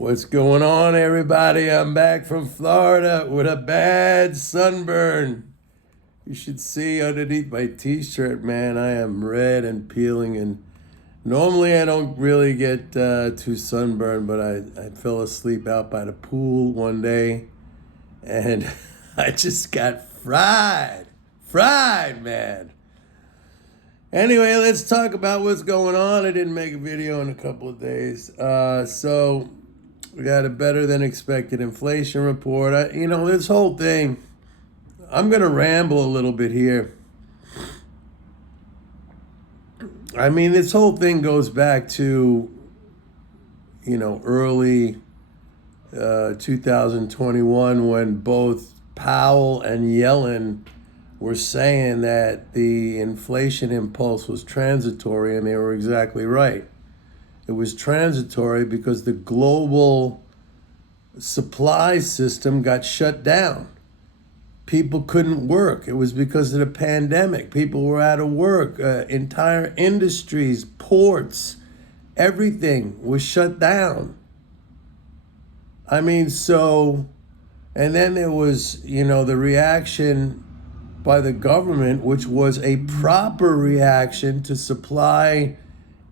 What's going on, everybody? I'm back from Florida with a bad sunburn. You should see underneath my t-shirt, man. I am red and peeling, and normally I don't really get too sunburned, but I fell asleep out by the pool one day, and I just got fried, man. Anyway, let's talk about what's going on. I didn't make a video in a couple of days. So we got a better than expected inflation report. This whole thing, I'm going to ramble a little bit here. I mean, this whole thing goes back to, early 2021 when both Powell and Yellen were saying that the inflation impulse was transitory, and they were exactly right. It was transitory because the global supply system got shut down. People couldn't work. It was because of the pandemic. People were out of work. Entire industries, ports, everything was shut down. And then there was, the reaction by the government, which was a proper reaction to supply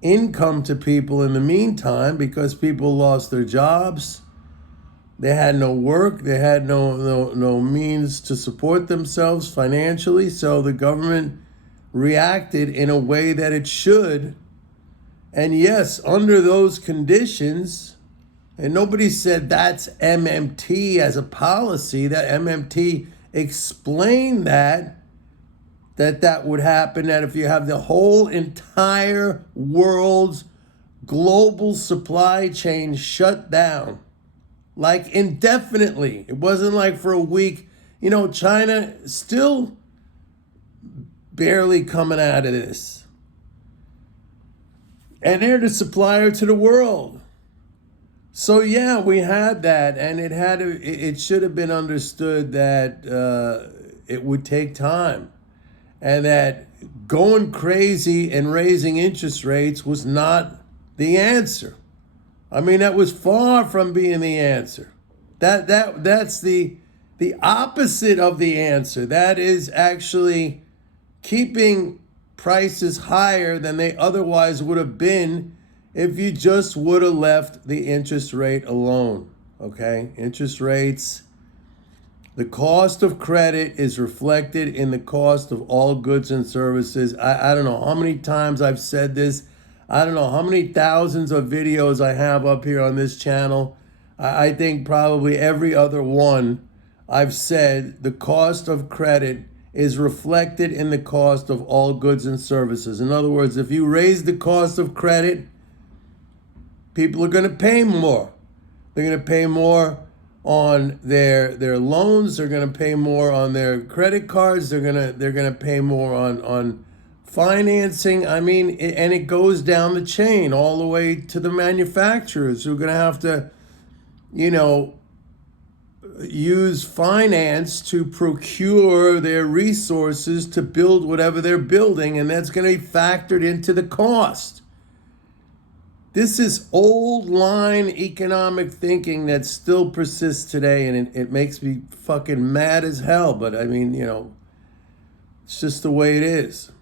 income to people in the meantime, because people lost their jobs. They had no work. They had no means to support themselves financially. So the government reacted in a way that it should. And yes, under those conditions, and nobody said that's MMT as a policy, that MMT explained that would happen, that if you have the whole entire world's global supply chain shut down, like indefinitely. It wasn't like for a week. China still barely coming out of this. And they're the supplier to the world. So yeah, we had that, and it should have been understood that it would take time, and that going crazy and raising interest rates was not the answer. I mean, that was far from being the answer. That's the opposite of the answer. That is actually keeping prices higher than they otherwise would have been if you just would have left the interest rate alone. Okay? Interest rates, the cost of credit is reflected in the cost of all goods and services. I don't know how many times I've said this. I don't know how many thousands of videos I have up here on this channel. I think probably every other one I've said the cost of credit is reflected in the cost of all goods and services. In other words, if you raise the cost of credit, people are going to pay more. They're going to pay more on their loans. They're going to pay more on their credit cards. They're going to pay more on financing. I mean, and it goes down the chain all the way to the manufacturers who are going to have to, use finance to procure their resources to build whatever they're building, and that's going to be factored into the cost. This is old line economic thinking that still persists today, and it makes me fucking mad as hell, but I mean, it's just the way it is.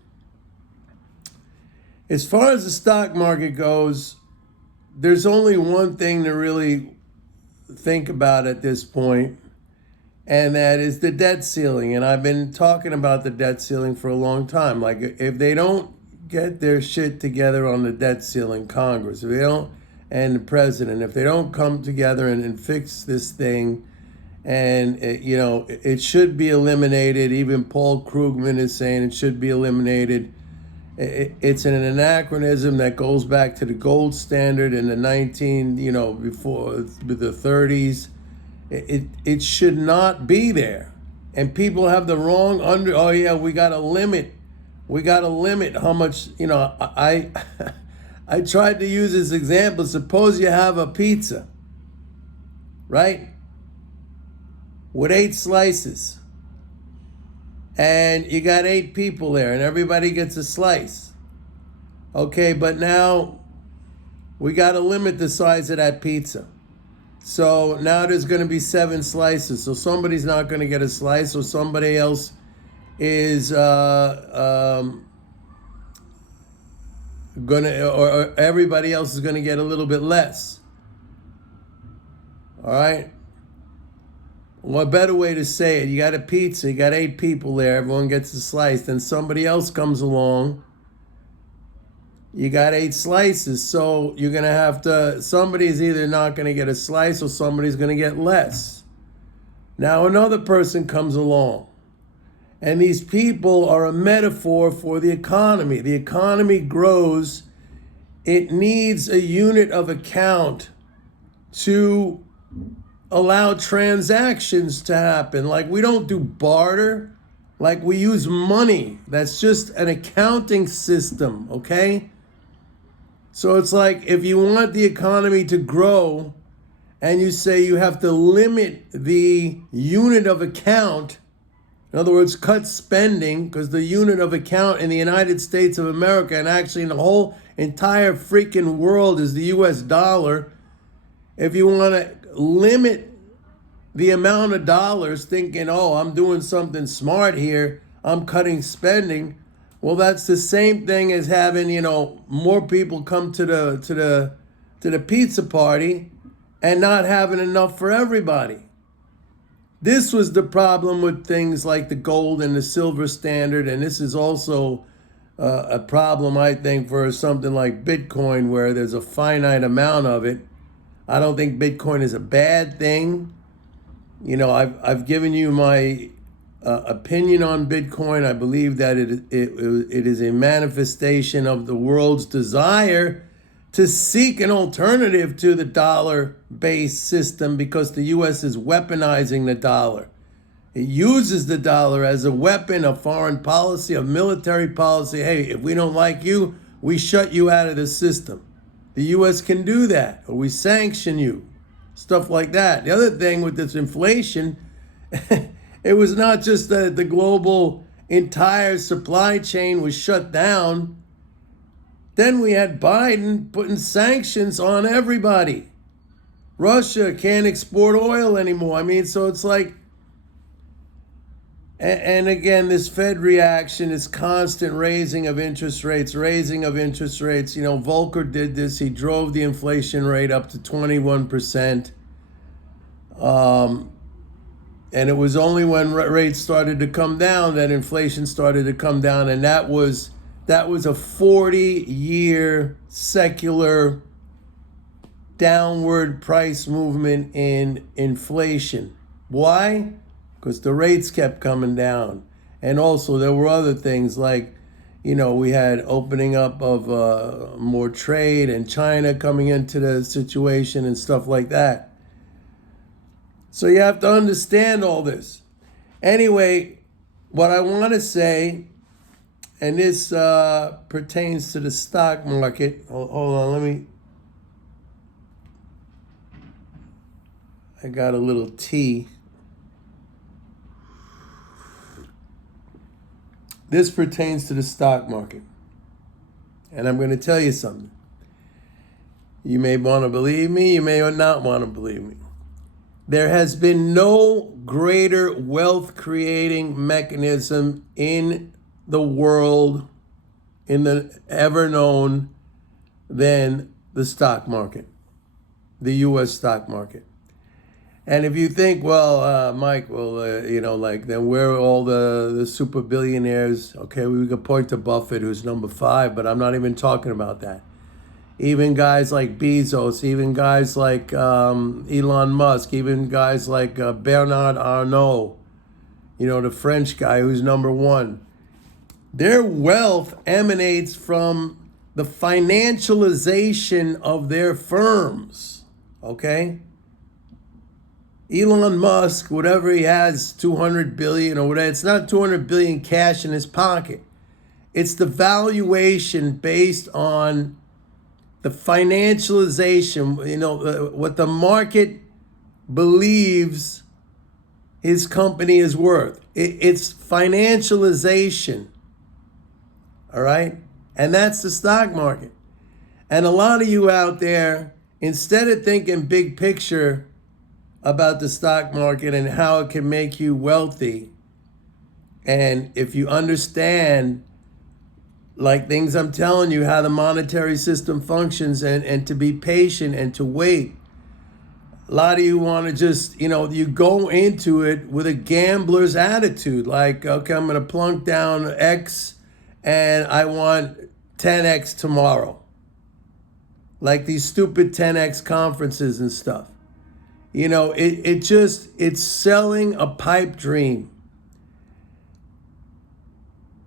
As far as the stock market goes, there's only one thing to really think about at this point, and that is the debt ceiling. And I've been talking about the debt ceiling for a long time. Like, if they don't get their shit together on the debt ceiling, Congress, if they don't, and the president, if they don't come together and fix this thing, and it should be eliminated. Even Paul Krugman is saying it should be eliminated. It's an anachronism that goes back to the gold standard in the before the 30s. It should not be there. And people have the wrong we got to limit. We got to limit how much, I tried to use this example. Suppose you have a pizza, right? With 8 slices. And you got 8 people there, and everybody gets a slice. Okay, but now we got to limit the size of that pizza. So now there's going to be 7 slices. So somebody's not going to get a slice, or somebody else is gonna, or everybody else is gonna get a little bit less. All right. What better way to say it? You got a pizza, you got 8 people there, everyone gets a slice. Then somebody else comes along, you got 8 slices. So you're gonna have to, somebody's either not gonna get a slice or somebody's gonna get less. Now another person comes along. And these people are a metaphor for the economy. The economy grows. It needs a unit of account to allow transactions to happen. Like, we don't do barter. Like, we use money. That's just an accounting system, okay? So it's like, if you want the economy to grow and you say you have to limit the unit of account, in other words, cut spending, because the unit of account in the United States of America, and actually in the whole entire freaking world, is the US dollar. If you want to limit the amount of dollars, thinking, oh, I'm doing something smart here, I'm cutting spending, well, that's the same thing as having, more people come to the pizza party and not having enough for everybody. This was the problem with things like the gold and the silver standard, and this is also a problem, I think, for something like Bitcoin, where there's a finite amount of it. I don't think Bitcoin is a bad thing. I've given you my opinion on Bitcoin. I believe that it is a manifestation of the world's desire to seek an alternative to the dollar-based system, because the U.S. is weaponizing the dollar. It uses the dollar as a weapon of foreign policy, of military policy. Hey, if we don't like you, we shut you out of the system. The U.S. can do that, or we sanction you, stuff like that. The other thing with this inflation, it was not just that the global entire supply chain was shut down. Then we had Biden putting sanctions on everybody. Russia can't export oil anymore. So it's like, and again, this Fed reaction is constant raising of interest rates. Volcker did this. He drove the inflation rate up to 21%. And it was only when rates started to come down that inflation started to come down. And that was a 40-year secular downward price movement in inflation. Why? Because the rates kept coming down. And also there were other things like, we had opening up of more trade and China coming into the situation and stuff like that. So you have to understand all this. Anyway, what I want to say, and this pertains to the stock market. Hold on, I got a little tea. This pertains to the stock market. And I'm going to tell you something. You may want to believe me, you may not want to believe me. There has been no greater wealth creating mechanism in the world, in the ever known, than the stock market, the U.S. stock market. And if you think, well, Mike, then where are all the super billionaires? Okay, we could point to Buffett, who's number 5, but I'm not even talking about that. Even guys like Bezos, even guys like Elon Musk, even guys like Bernard Arnault, the French guy who's number 1. Their wealth emanates from the financialization of their firms, okay? Elon Musk, whatever he has, 200 billion or whatever, it's not 200 billion cash in his pocket. It's the valuation based on the financialization, what the market believes his company is worth. It's financialization, all right? And that's the stock market. And a lot of you out there, instead of thinking big picture, about the stock market and how it can make you wealthy. And if you understand, like things I'm telling you, how the monetary system functions, and to be patient and to wait. A lot of you want to just, you go into it with a gambler's attitude. Like, okay, I'm going to plunk down X and I want 10X tomorrow. Like these stupid 10X conferences and stuff. It's selling a pipe dream.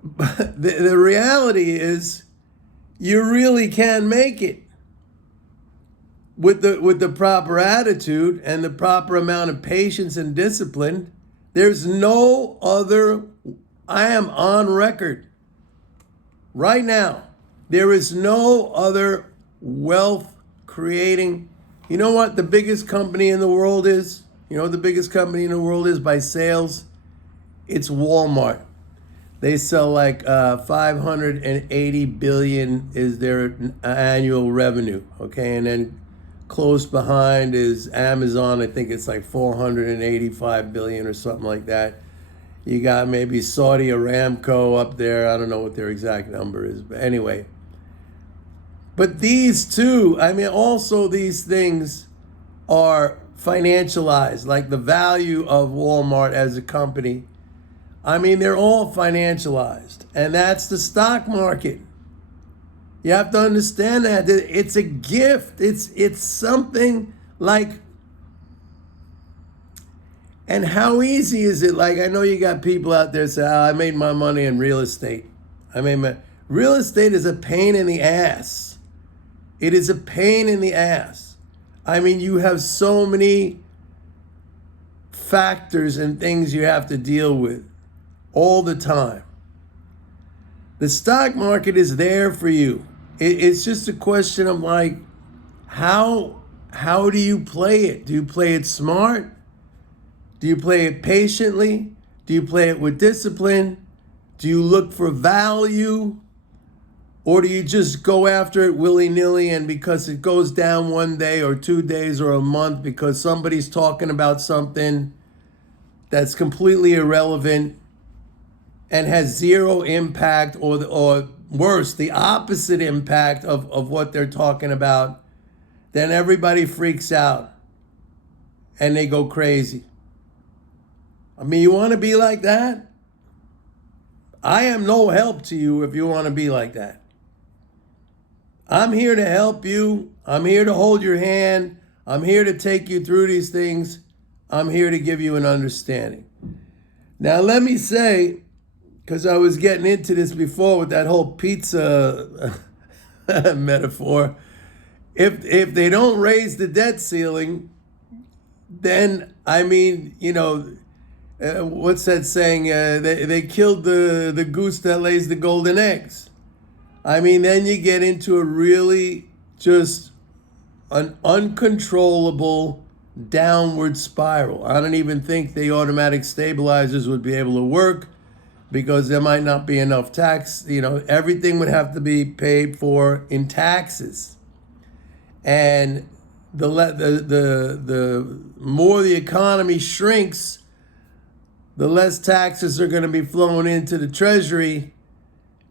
But the reality is you really can make it with the proper attitude and the proper amount of patience and discipline. There's no other, I am on record right now. There is no other wealth creating. You know what the biggest company in the world is? You know what the biggest company in the world is by sales? It's Walmart. They sell like 580 billion is their annual revenue, okay? And then close behind is Amazon. I think it's like 485 billion or something like that. You got maybe Saudi Aramco up there. I don't know what their exact number is, but anyway. But these two, also these things are financialized, like the value of Walmart as a company. They're all financialized, and that's the stock market. You have to understand that it's a gift. It's something like, and how easy is it? Like, I know you got people out there say, I made my money in real estate. Real estate is a pain in the ass. It is a pain in the ass. You have so many factors and things you have to deal with all the time. The stock market is there for you. It's just a question of like, how do you play it? Do you play it smart? Do you play it patiently? Do you play it with discipline? Do you look for value? Or do you just go after it willy-nilly, and because it goes down one day or 2 days or a month because somebody's talking about something that's completely irrelevant and has zero impact, or worse, the opposite impact of what they're talking about, then everybody freaks out and they go crazy. You want to be like that? I am no help to you if you want to be like that. I'm here to help you. I'm here to hold your hand. I'm here to take you through these things. I'm here to give you an understanding. Now, let me say, because I was getting into this before with that whole pizza metaphor, if they don't raise the debt ceiling, then, what's that saying? They killed the goose that lays the golden eggs. Then you get into a really just an uncontrollable downward spiral. I don't even think the automatic stabilizers would be able to work because there might not be enough tax. Everything would have to be paid for in taxes. And the more the economy shrinks, the less taxes are going to be flowing into the treasury,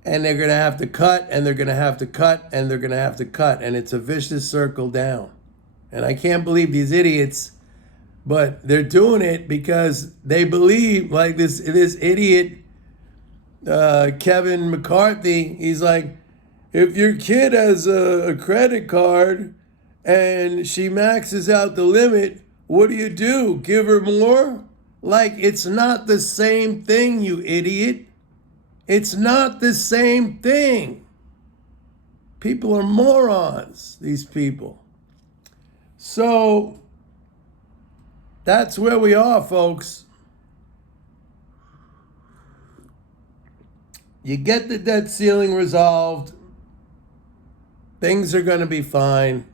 and they're going to have to cut, and they're going to have to cut, and they're going to have to cut. And it's a vicious circle down. And I can't believe these idiots, but they're doing it because they believe, like this idiot, Kevin McCarthy, he's like, if your kid has a credit card and she maxes out the limit, what do? Give her more? Like, it's not the same thing, you idiot. It's not the same thing. People are morons, these people. So that's where we are, folks. You get the debt ceiling resolved, things are going to be fine.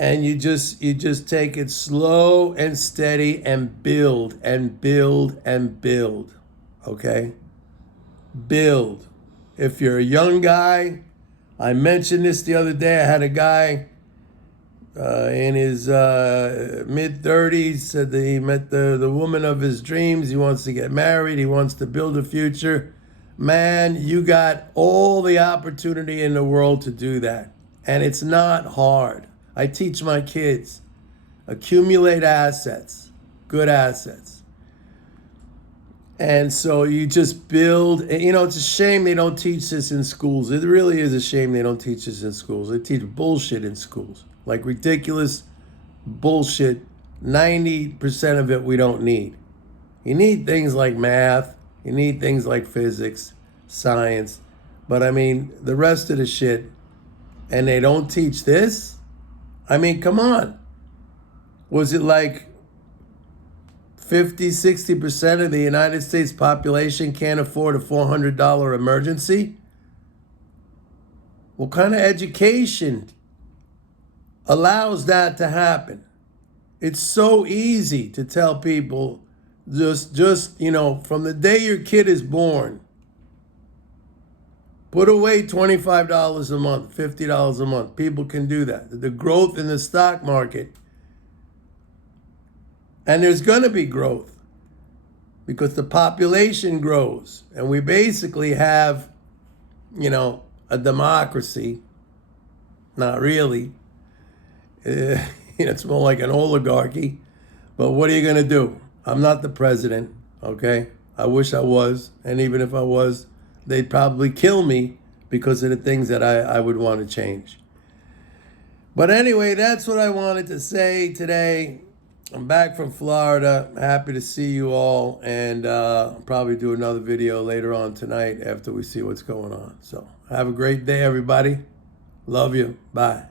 And you just take it slow and steady and build and build and build, okay? Build. If you're a young guy, I mentioned this the other day. I had a guy in his mid-30s, said that he met the woman of his dreams. He wants to get married. He wants to build a future. Man, you got all the opportunity in the world to do that. And it's not hard. I teach my kids, accumulate assets, good assets. And so you just build, you know, it's a shame they don't teach this in schools. It really is a shame they don't teach this in schools. They teach bullshit in schools, like ridiculous bullshit. 90% of it we don't need. You need things like math, you need things like physics, science, but I mean, the rest of the shit, and they don't teach this? I mean, come on. Was it like 50, 60% of the United States population can't afford a $400 emergency? What kind of education allows that to happen? It's so easy to tell people, just you know, from the day your kid is born, put away $25 a month, $50 a month. People can do that. The growth in the stock market, and there's going to be growth because the population grows, and we basically have, you know, a democracy. Not really. It's more like an oligarchy. But what are you going to do? I'm not the president, okay? I wish I was. And even if I was, they'd probably kill me because of the things that I would want to change. But anyway, that's what I wanted to say today. I'm back from Florida. Happy to see you all. And I'll probably do another video later on tonight after we see what's going on. So have a great day, everybody. Love you. Bye.